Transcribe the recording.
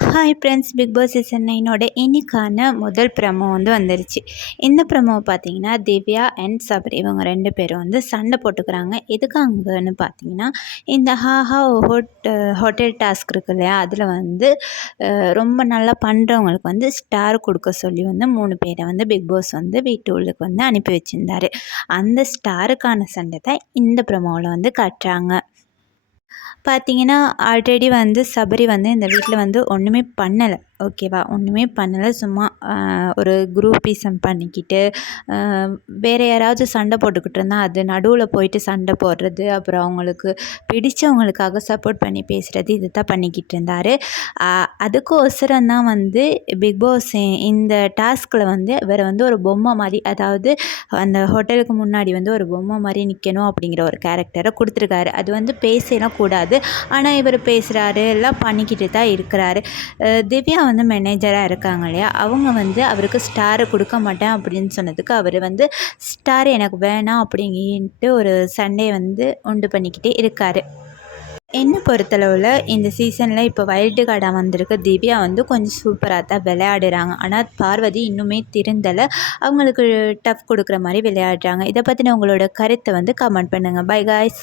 Hi friends Bigg Boss season நைனோட இன்னைக்கான முதல் promo வந்து வந்துருச்சு. இந்த ப்ரமோ பார்த்தீங்கன்னா திவ்யா அண்ட் சபரி இவங்க ரெண்டு பேரும் வந்து சண்டை போட்டுக்கிறாங்க. எதுக்காங்கன்னு பார்த்தீங்கன்னா இந்த ஹாஹா ஹோட் ஹோட்டல் டாஸ்க் இருக்கு இல்லையா அதில் வந்து ரொம்ப நல்லா பண்ணுறவங்களுக்கு வந்து ஸ்டார் கொடுக்க சொல்லி வந்து மூணு பேரை வந்து பிக் பாஸ் வந்து வீட்டு உள்ளுக்கு வந்து அனுப்பி வச்சுருந்தாரு. அந்த ஸ்டாருக்கான சண்டை தான் இந்த ப்ரமோவில் வந்து காட்டுறாங்க. பார்த்தீங்கன்னா ஆல்ரெடி வந்து சபரி வந்து இந்த வீட்டில் வந்து ஒன்றுமே பண்ணலை. ஓகேவா ஒன்றுமே பண்ணலை. சும்மா ஒரு ஒரு குரூப்பிசம் பண்ணிக்கிட்டு வேறு யாராவது சண்டை போட்டுக்கிட்டு இருந்தால் அது நடுவில் போயிட்டு சண்டை போடுறது அப்புறம் அவங்களுக்கு பிடிச்சவங்களுக்காக சப்போர்ட் பண்ணி பேசுகிறது இது தான் பண்ணிக்கிட்டு இருந்தார். அதுக்கோசரம் தான் வந்து பிக் பாஸ் இந்த டாஸ்கில் வந்து இவரை வந்து ஒரு பொம்மை மாதிரி அதாவது அந்த ஹோட்டலுக்கு முன்னாடி வந்து ஒரு பொம்மை மாதிரி நிற்கணும் அப்படிங்கிற ஒரு கேரக்டரை கொடுத்துருக்காரு. அது வந்து பேசலாம் கூடாது. ஆனால் இவர் பேசுகிறாரு எல்லாம் பண்ணிக்கிட்டு தான் இருக்கிறாரு. திவ்யா வந்து மேனேஜராக இருக்காங்க இல்லையா? அவங்க வந்து அவருக்கு ஸ்டாரை கொடுக்க மாட்டேன் அப்படின்னு சொன்னதுக்கு அவர் வந்து ஸ்டார் எனக்கு வேணாம் அப்படின்ட்டு ஒரு சண்டே வந்து உண்டு பண்ணிக்கிட்டே இருக்காரு. என்னை பொறுத்தளவில் இந்த சீசனில் இப்போ வைல்டு கார்டாக வந்திருக்க திவ்யா வந்து கொஞ்சம் சூப்பராக தான் விளையாடுறாங்க. ஆனால் பார்வதி இன்னுமே திருந்தலை. அவங்களுக்கு டஃப் கொடுக்குற மாதிரி விளையாடுறாங்க. இதை பற்றின உங்களோட கருத்தை வந்து கமெண்ட் பண்ணுங்கள் பை காய்ஸ்